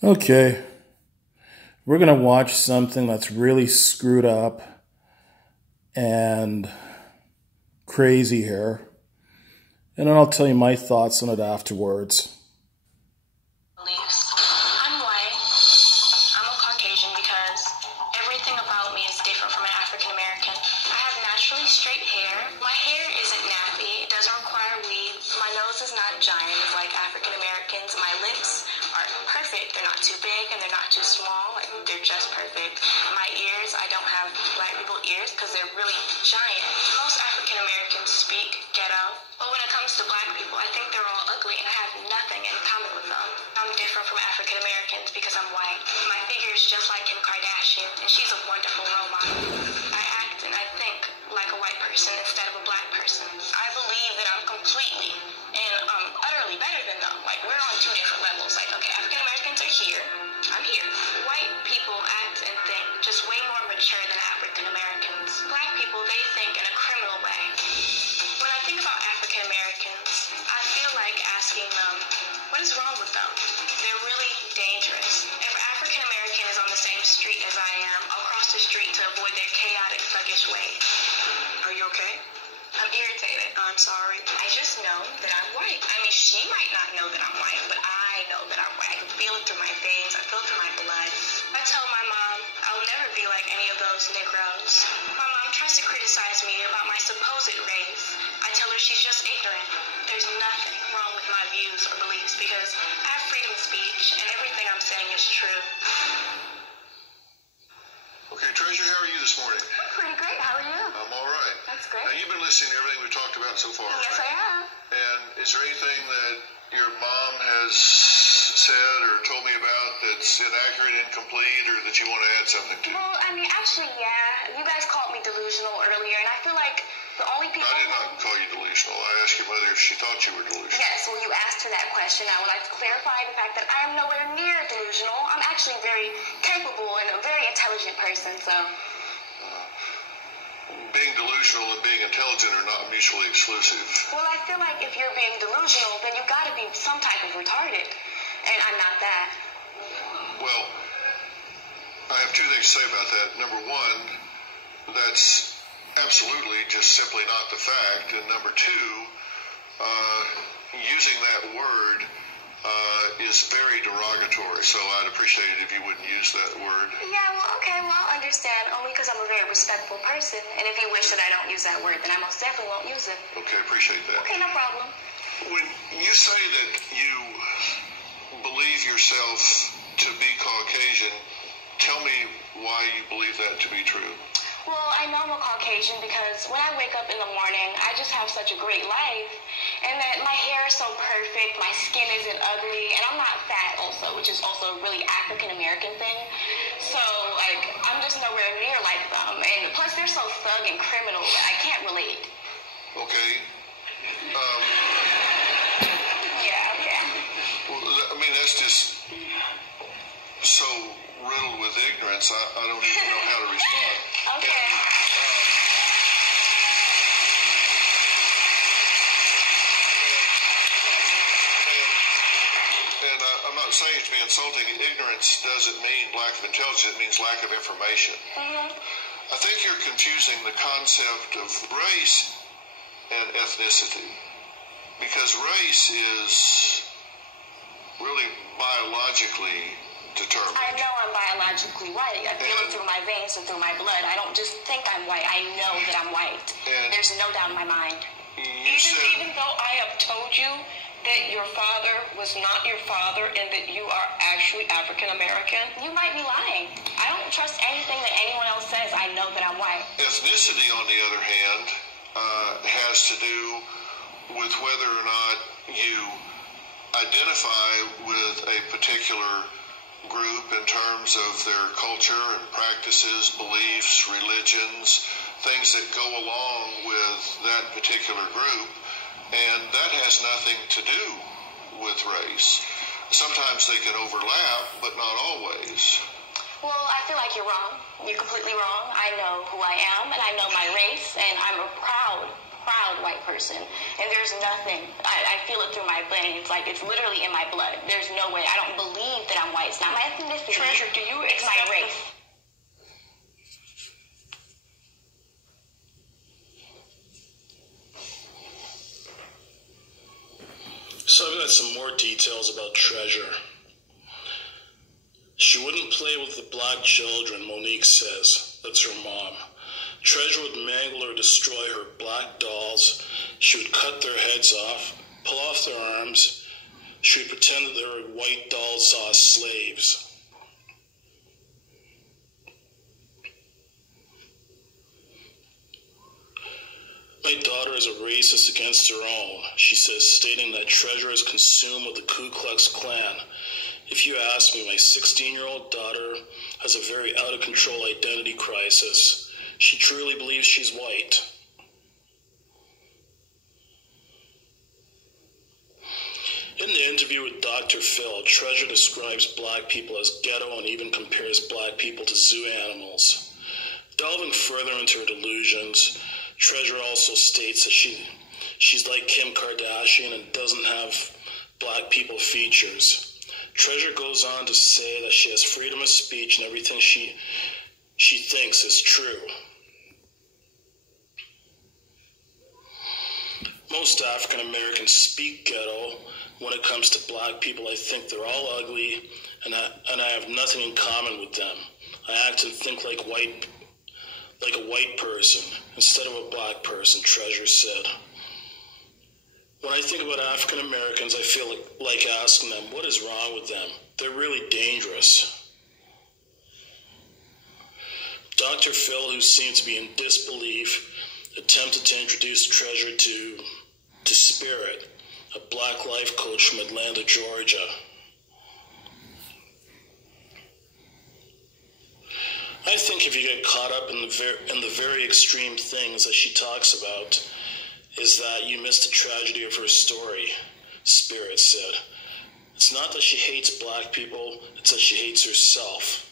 Okay, we're going to watch something that's really screwed up and crazy here, and then I'll tell you my thoughts on it afterwards. I'm white. I'm a Caucasian because everything about me is different from an African American. I have naturally straight hair. My hair isn't nappy. It doesn't require weave. My nose is not giant like African Americans. My lips are perfect. They're not too big and they're not too small. They're just perfect. My ears, I don't have black people ears because they're really giant. Most African Americans speak ghetto, but when it comes to black people, I think they're all ugly and I have nothing in common with them. I'm different from African Americans because I'm white. My figure is just like Kim Kardashian, and she's a wonderful role model. I act and I think like a white person instead of a black person. I believe that I'm completely and utterly better than them. Like, we're on two different levels. Like, okay, African Americans are here. I'm here. White people act and think just way more mature than African Americans. Black people, they think in a criminal way. When I think about African Americans, I feel like asking them, what is wrong with them? They're really dangerous. If an African American is on the same street as I am, I'll cross the street to avoid their chaotic, thuggish ways. Are you okay? I'm irritated. I'm sorry. I just know that I'm white. I mean, she might not know that I'm white, but I know that I'm white. I can feel it through my veins. I feel it through my blood. I tell my mom I'll never be like any of those Negroes. My mom tries to criticize me about my supposed race. I tell her she's just ignorant. There's nothing wrong with my views or beliefs because I have freedom of speech and everything I'm saying is true. Okay, Treasure, how are you this morning? I'm pretty great. How are you? I'm all right. That's great. Now, you've been listening to everything we've talked about so far, Yes, right? I am. And is there anything that your mom has said or told me about that's inaccurate, incomplete, or that you want to add something to? Well, I mean, actually, yeah. You guys called me delusional earlier, and I feel like the only people... I did not call you delusional. I asked your mother if she thought you were delusional. Yes, well, you asked her that question. I would like to clarify the fact that I am nowhere near delusional. I'm actually very capable and a very intelligent person, so... Being delusional and being intelligent are not mutually exclusive. Well, I feel like if you're being delusional, then you've got to be some type of retarded. And I'm not that. Well, I have two things to say about that. Number one, that's absolutely just simply not the fact. And number two, using that word is very derogatory. So I'd appreciate it if you wouldn't use that word. Yeah, well, okay, well, I'll understand. Only because I'm a very respectful person. And if you wish that I don't use that word, then I most definitely won't use it. Okay, appreciate that. Okay, no problem. When you say that you believe yourself to be Caucasian, tell me why you believe that to be true. Well, I know I'm a Caucasian because when I wake up in the morning, I just have such a great life. And that my hair is so perfect, my skin isn't ugly, and I'm not fat also, which is also a really African-American thing. So, like, I'm just nowhere near like them. And plus, they're so thug and criminal that I can't relate. Okay. Yeah. Well, I mean, that's just so riddled with ignorance, I don't even know how to respond. Okay. And I'm not saying it to be insulting. Ignorance doesn't mean lack of intelligence. It means lack of information. I think you're confusing the concept of race and ethnicity, because race is really biologically determined. I know I'm biologically white. I feel it through my veins and through my blood. I don't just think I'm white. I know that I'm white. There's no doubt in my mind. Even though I have told you that your father was not your father and that you are actually African American? You might be lying. I don't trust anything that anyone else says. I know that I'm white. Ethnicity, on the other hand, has to do with whether or not you identify with a particular group in terms of their culture and practices, beliefs, religions, things that go along with that particular group. And that has nothing to do with race. Sometimes they can overlap, but not always. Well, I feel like you're wrong. You're completely wrong. I know who I am, and I know my race, and I'm a proud white person. And there's nothing. I feel it through my veins. Like, it's literally in my blood. There's no way. I don't believe that I'm white. It's not my ethnicity. Treasure, do you It's my accept race. So I've got some more details about Treasure. She wouldn't play with the black children, Monique says. That's her mom. Treasure would mangle or destroy her black dolls. She would cut their heads off, pull off their arms. She would pretend that they were white dolls as slaves. My daughter is a racist against her own, she says, stating that Treasure is consumed with the Ku Klux Klan. If you ask me, my 16-year-old daughter has a very out-of-control identity crisis. She truly believes she's white. In the interview with Dr. Phil, Treasure describes black people as ghetto and even compares black people to zoo animals. Delving further into her delusions, Treasure also states that she's like Kim Kardashian and doesn't have black people features. Treasure goes on to say that she has freedom of speech and everything she thinks is true. Most African Americans speak ghetto. When it comes to black people, I think they're all ugly, and I have nothing in common with them. I act and think like a white person instead of a black person, Treasure said. When I think about African Americans, I feel like asking them, what is wrong with them? They're really dangerous. Dr. Phil, who seemed to be in disbelief, attempted to introduce Treasure to Spirit, a black life coach from Atlanta, Georgia. I think if you get caught up in the very extreme things that she talks about, is that you missed the tragedy of her story, Spirit said. It's not that she hates black people, it's that she hates herself.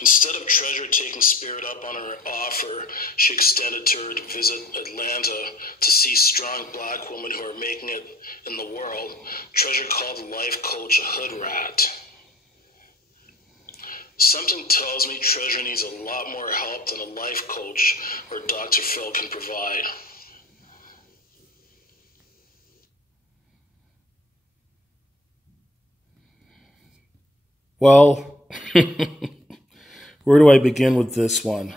Instead of Treasure taking Spirit up on her offer, she extended to her to visit Atlanta to see strong black women who are making it in the world. Treasure called the life coach a hood rat. Something tells me Treasure needs a lot more help than a life coach or Dr. Phil can provide. Well, where do I begin with this one?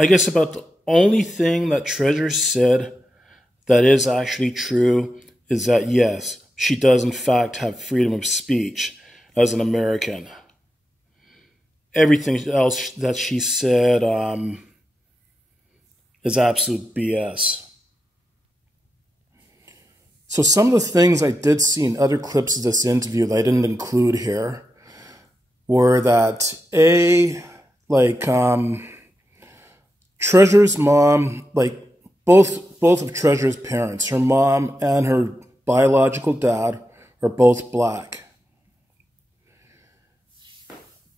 I guess about the only thing that Treasure said that is actually true is that, yes, she does in fact have freedom of speech as an American. Everything else that she said is absolute BS. So some of the things I did see in other clips of this interview that I didn't include here were that Treasure's mom, both of Treasure's parents, her mom and her biological dad, are both black.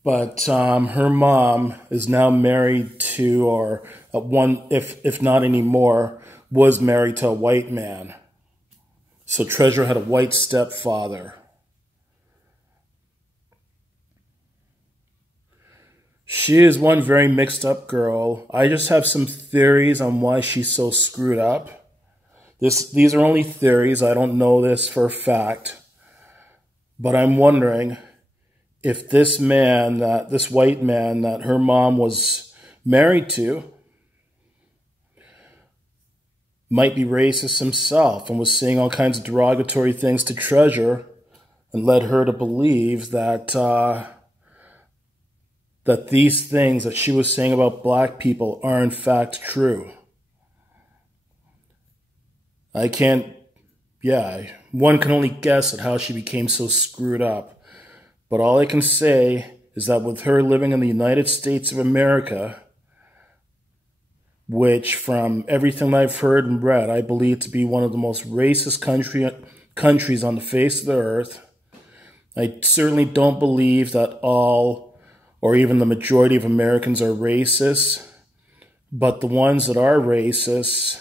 But her mom is now married to, or if not anymore, was married to a white man. So Treasure had a white stepfather. She is one very mixed up girl. I just have some theories on why she's so screwed up. These are only theories. I don't know this for a fact. But I'm wondering if this white man that her mom was married to might be racist himself and was saying all kinds of derogatory things to Treasure and led her to believe that that these things that she was saying about black people are in fact true. One can only guess at how she became so screwed up. But all I can say is that with her living in the United States of America, which from everything I've heard and read, I believe to be one of the most racist countries on the face of the earth, I certainly don't believe that all or even the majority of Americans are racist, but the ones that are racist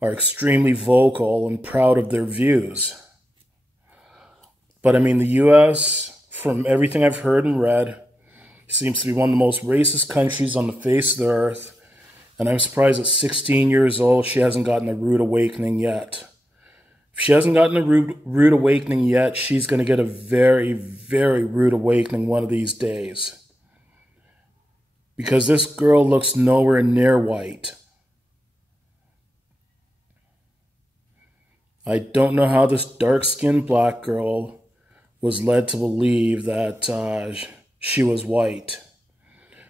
are extremely vocal and proud of their views. But I mean, the U.S., from everything I've heard and read, seems to be one of the most racist countries on the face of the earth. And I'm surprised at 16 years old, she hasn't gotten a rude awakening yet. If she hasn't gotten a rude awakening yet, she's going to get a very, very rude awakening one of these days. Because this girl looks nowhere near white. I don't know how this dark-skinned black girl was led to believe that she was white.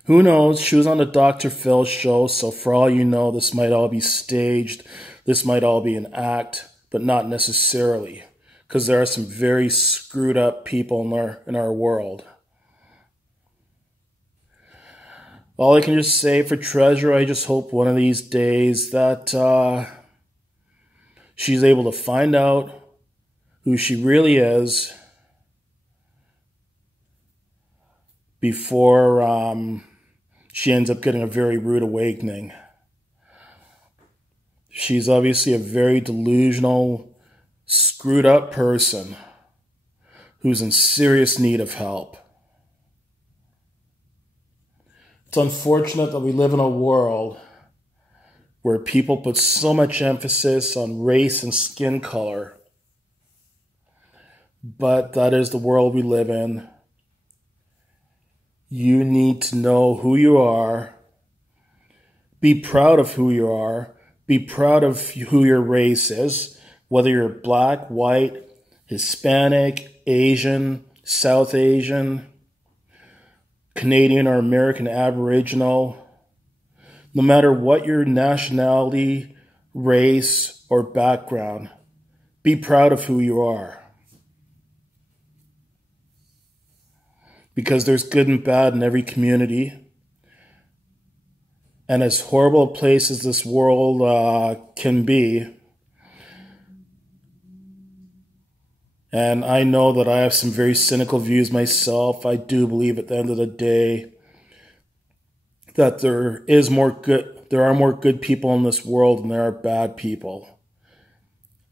Who knows? She was on the Dr.Phil show, so for all you know, this might all be staged. This might all be an act, but not necessarily, because there are some very screwed up people in our world. All I can just say for Treasure, I just hope one of these days that she's able to find out who she really is before she ends up getting a very rude awakening. She's obviously a very delusional, screwed up person who's in serious need of help. It's unfortunate that we live in a world where people put so much emphasis on race and skin color, but that is the world we live in. You need to know who you are, be proud of who you are, be proud of who your race is, whether you're black, white, Hispanic, Asian, South Asian, Canadian or American Aboriginal. No matter what your nationality, race, or background, be proud of who you are. Because there's good and bad in every community. And as horrible a place as this world can be, and I know that I have some very cynical views myself, I do believe at the end of the day that there are more good people in this world than there are bad people.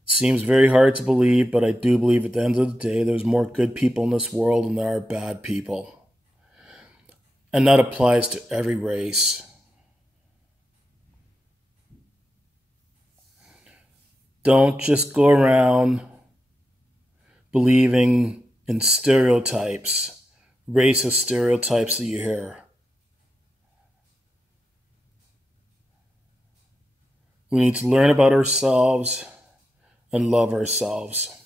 It seems very hard to believe, but I do believe at the end of the day there's more good people in this world than there are bad people. And that applies to every race. Don't just go around believing in stereotypes, racist stereotypes that you hear. We need to learn about ourselves and love ourselves.